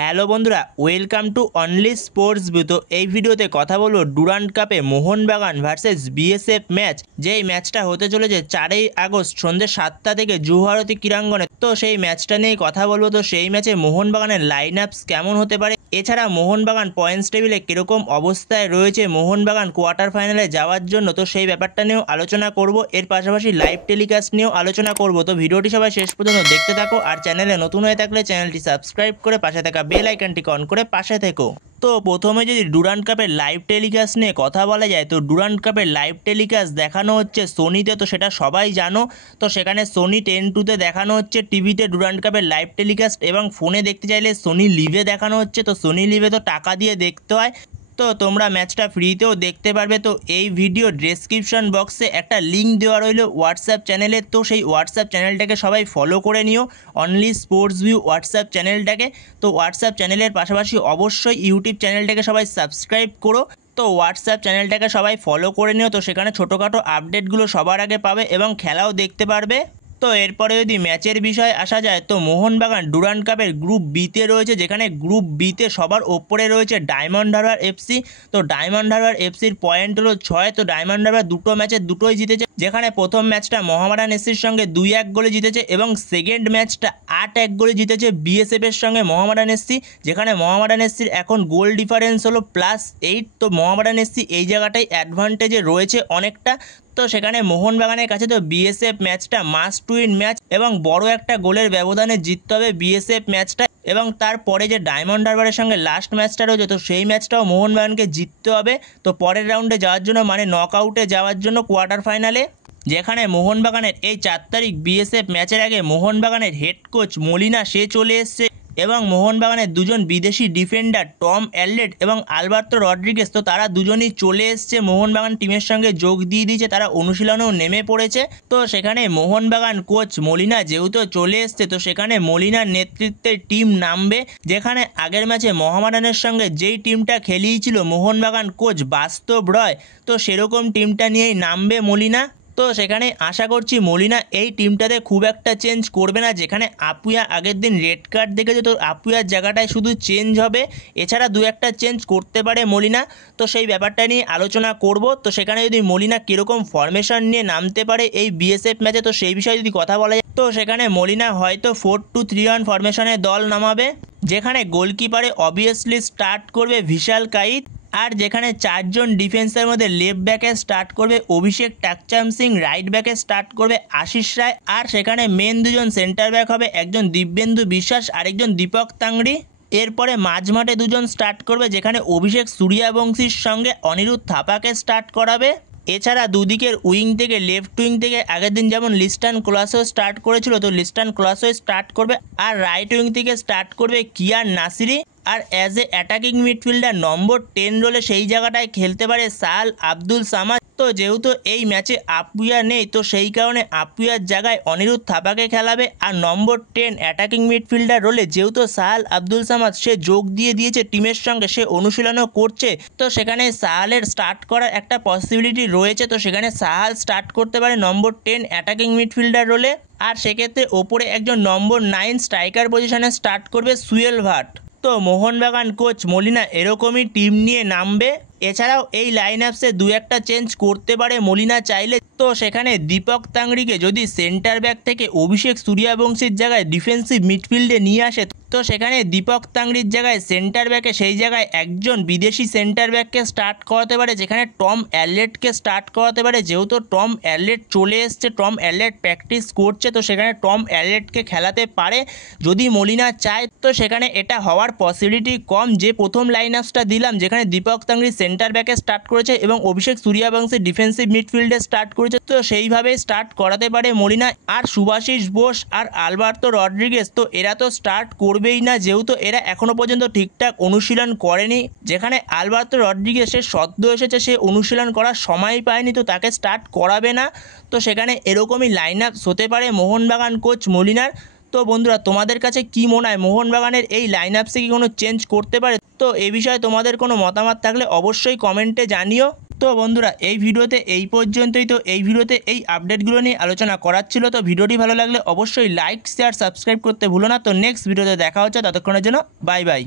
Hello বন্ধুরা, welcome to only sports view. তো এই ভিডিওতে কথা বলবো ডুরান্ড কাপে মোহনবাগান ভার্সেস বিএসএফ ম্যাচ, যেই ম্যাচটা হতে চলেছে 4ই আগস্ট সন্ধ্যে 7টা থেকে জুহরতি ক্রীড়াঙ্গনে। তো সেই ম্যাচটা নিয়ে কথা বলবো। তো সেই ম্যাচে মোহনবাগানের লাইন আপস কেমন হতে পারে, এছাড়া মোহনবাগান পয়েন্টস টেবিলে কীরকম অবস্থায় রয়েছে, মোহনবাগান কোয়ার্টার ফাইনালে যাওয়ার জন্য, তো সেই ব্যাপারটা নিয়েও আলোচনা করব। এর পাশাপাশি লাইভ টেলিকাস্ট নিয়েও আলোচনা করব। তো ভিডিওটি সবাই শেষ পর্যন্ত দেখতে থাকো, আর চ্যানেলে নতুন হয়ে থাকলে চ্যানেলটি সাবস্ক্রাইব করে পাশে থাকা বেল আইকনটি অন করে পাশে থেকো। তো প্রথমে যদি ডুরান্ড কাপের লাইভ টেলিকাস্ট নিয়ে কথা বলা যায়, তো ডুরান্ড কাপের লাইভ টেলিকাস্ট দেখানো হচ্ছে সোনিতে, তো সেটা সবাই জানো। তো সেখানে সোনি 10-2-তে দেখানো হচ্ছে টিভিতে ডুরান্ড কাপের লাইভ টেলিকাস্ট, এবং ফোনে দেখতে চাইলে সোনি লিভে দেখানো হচ্ছে। তো সোনি লিভে তো টাকা দিয়ে দেখতে হয়, তো তোমরা ম্যাচটা ফ্রিতেও দেখতে পারবে। তো এই ভিডিও ডেসক্রিপশন বক্সে একটা লিঙ্ক দেওয়া রইল হোয়াটসঅ্যাপ চ্যানেলে, তো সেই হোয়াটসঅ্যাপ চ্যানেলটাকে সবাই ফলো করে নিও, অনলি স্পোর্টস ভিউ হোয়াটসঅ্যাপ চ্যানেলটাকে। তো হোয়াটসঅ্যাপ চ্যানেলের পাশাপাশি অবশ্যই ইউটিউব চ্যানেলটাকে সবাই সাবস্ক্রাইব করো। তো হোয়াটসঅ্যাপ চ্যানেলটাকে সবাই ফলো করে নিও, তো সেখানে ছোটোখাটো আপডেটগুলো সবার আগে পাবে এবং খেলাও দেখতে পারবে। তো এরপরে যদি ম্যাচের বিষয়ে আসা যায়, তো মোহনবাগান ডুরান্ড কাপের গ্রুপ বিতে রয়েছে, যেখানে গ্রুপ বিতে সবার ওপরে রয়েছে ডায়মন্ড হারবার এফসি। তো ডায়মন্ড হারবার এফসির পয়েন্ট হলো 6। তো ডায়মন্ড হারবার দুটো ম্যাচে দুটোই জিতেছে, যেখানে প্রথম ম্যাচটা মোহামেডান এফসির সঙ্গে 2-1 গোলে জিতেছে, এবং সেকেন্ড ম্যাচটা 8-1 গোলে জিতেছে বিএসএফের সঙ্গে মোহামেডান এফসি, যেখানে মোহামেডান এফসির এখন গোল ডিফারেন্স হলো +8। তো মোহামেডান এফসি এই জায়গাটায় অ্যাডভান্টেজে রয়েছে অনেকটা। তো সেখানে মোহনবাগানের কাছে তো বিএসএফ ম্যাচটা মাস্ট উইন ম্যাচ, এবং বড় একটা গোলের ব্যবধানে জিততে হবে বিএসএফ ম্যাচটা। এবং তারপরে যে ডায়মন্ড হারবারের সঙ্গে লাস্ট ম্যাচটা রয়েছে, তো সেই ম্যাচটাও মোহনবাগানকে জিততে হবে, তো পরের রাউন্ডে যাওয়ার জন্য, মানে নকআউটে যাওয়ার জন্য কোয়ার্টার ফাইনালে। যেখানে মোহনবাগানের এই 4 তারিখ বিএসএফ ম্যাচের আগে মোহনবাগানের হেড কোচ মলিনা সে চলে এসছে, এবং মোহনবাগানের দুজন বিদেশি ডিফেন্ডার টম অ্যাললেট এবং আলবার্তো রড্রিগেজ, তো তারা দুজনই চলে এসছে মোহনবাগান টিমের সঙ্গে যোগ দিয়ে দিয়েছে, তারা অনুশীলনেও নেমে পড়েছে। তো সেখানে মোহনবাগান কোচ মলিনা যেহেতু চলে এসছে, তো সেখানে মলিনার নেতৃত্বে টিম নামবে, যেখানে আগের ম্যাচে মোহামেডানের সঙ্গে যেই টিমটা খেলিয়েছিল মোহনবাগান কোচ বাস্তব রয়, তো সেরকম টিমটা নিয়েই নামবে মলিনা। তো সেখানে আশা করছি মলিনা এই টিমটাতে খুব একটা চেঞ্জ করবে না, যেখানে আপুয়া আগের দিন রেড কার্ড দেখেছে, তো আপুয়ার জায়গাটায় শুধু চেঞ্জ হবে, এছাড়া 2-1টা চেঞ্জ করতে পারে মলিনা। তো সেই ব্যাপারটা নিয়ে আলোচনা করব। তো সেখানে যদি মলিনা কীরকম ফরমেশন নিয়ে নামতে পারে এই বিএসএফ ম্যাচে, তো সেই বিষয়ে যদি কথা বলা যায়, তো সেখানে মলিনা হয়তো 4-2-3-1 ফরমেশনে দল নামাবে, যেখানে গোলকিপারে অবভিয়াসলি স্টার্ট করবে ভিশাল কাইত, আর যেখানে 4 জন ডিফেন্সের মধ্যে লেফট ব্যাকে স্টার্ট করবে অভিষেক টাকচাম সিং, রাইট ব্যাকে স্টার্ট করবে আশিস রায়, আর সেখানে মেন দুজন সেন্টার ব্যাক হবে, একজন দিব্যেন্দু বিশ্বাস আর একজন দীপক তাংড়ি। এরপরে মাঝমাঠে দুজন স্টার্ট করবে, যেখানে অভিষেক সূর্যবংশীর সঙ্গে অনিরুদ্ধ থাপাকে স্টার্ট করাবে। এছাড়া দুদিকের উইং থেকে, লেফট উইং থেকে আগের দিন যেমন লিস্টান ক্লাসও স্টার্ট করেছিল, তো লিস্টান ক্লাসও স্টার্ট করবে, আর রাইট উইং থেকে স্টার্ট করবে কিয়ার নাসিরি, আর as a attacking midfielder number 10 রোলে সেই জায়গাটায় খেলতে পারে সাল আব্দুল সামাদ। তো যেহেতু এই ম্যাচে আপুয়া নেই, তো সেই কারণে আপুয়ার জায়গায় অনিরুদ্ধ থাপাকে খেলাবে, আর নম্বর 10 অ্যাটাকিং মিডফিল্ডার রোলে যেহেতু সাল আব্দুল সামাদ সে যোগ দিয়ে দিয়েছে টিমের সঙ্গে, সে অনুশীলনও করছে, তো সেখানে সাহালের স্টার্ট করার একটা পসিবিলিটি রয়েছে। তো সেখানে সাহাল স্টার্ট করতে পারে নম্বর 10 অ্যাটাকিং মিডফিল্ডার রোলে, আর সেক্ষেত্রে ওপরে একজন নম্বর 9 স্ট্রাইকার পজিশনে স্টার্ট করবে সুয়েল ভাট। তো মোহনবাগান কোচ মলিনা এরকমই টিম নিয়ে নামবে। এছাড়াও এই লাইন আপসে 2-1টা চেঞ্জ করতে পারে মলিনা চাইলে। তো সেখানে দীপক তাংড়িকে যদি সেন্টার ব্যাক থেকে অভিষেক সূর্যবংশীর জায়গায় ডিফেন্সিভ মিডফিল্ডে নিয়ে আসে, তো সেখানে দীপক তাংড়ির জায়গায় সেন্টার ব্যাকে সেই জায়গায় একজন বিদেশি সেন্টার ব্যাককে স্টার্ট করাতে পারে, যেখানে টম অ্যাললেটকে স্টার্ট করাতে পারে, যেহেতু টম অ্যাললেট চলে এসছে, টম অ্যাললেট প্র্যাকটিস করছে, তো সেখানে টম অ্যাললেটকে খেলাতে পারে যদি মলিনা চায়। তো সেখানে এটা হওয়ার পসিবিলিটি কম, যে প্রথম লাইন আপসটা দিলাম, যেখানে দীপক তাংড়ি সেন্টার ব্যাকে স্টার্ট করেছে এবং অভিষেক সূর্যবংশী ডিফেন্সিভ মিডফিল্ডে স্টার্ট করেছে, তো সেইভাবেই স্টার্ট করাতে পারে মলিনা। আর সুভাশিস বোস আর আলবার্তো রড্রিগেজ, তো এরা তো স্টার্ট করবেই না, যেহেতু এরা এখনও পর্যন্ত ঠিকঠাক অনুশীলন করেনি, যেখানে আলবার্তো রড্রিগেজ সে সদ্য এসেছে, সে অনুশীলন করার সময় পায়নি, তো তাকে স্টার্ট করাবে না। তো সেখানে এরকমই লাইন আপস হতে পারে মোহনবাগান কোচ মলিনার। তো বন্ধুরা, তোমাদের কাছে কি মনে হয়, মোহনবাগানের এই লাইন আপসে কি কোনো চেঞ্জ করতে পারে? তো এই বিষয়ে তোমাদের কোনো মতামত থাকলে অবশ্যই কমেন্টে জানিও। তো বন্ধুরা এই ভিডিওতে এই পর্যন্তই। তো এই ভিডিওতে এই আপডেটগুলো নিয়ে আলোচনা করার ছিল। তো ভিডিওটি ভালো লাগলে অবশ্যই লাইক শেয়ার সাবস্ক্রাইব করতে ভুলো না। তো নেক্সট ভিডিওতে দেখা হচ্ছে, ততক্ষণের জন্য বাই বাই।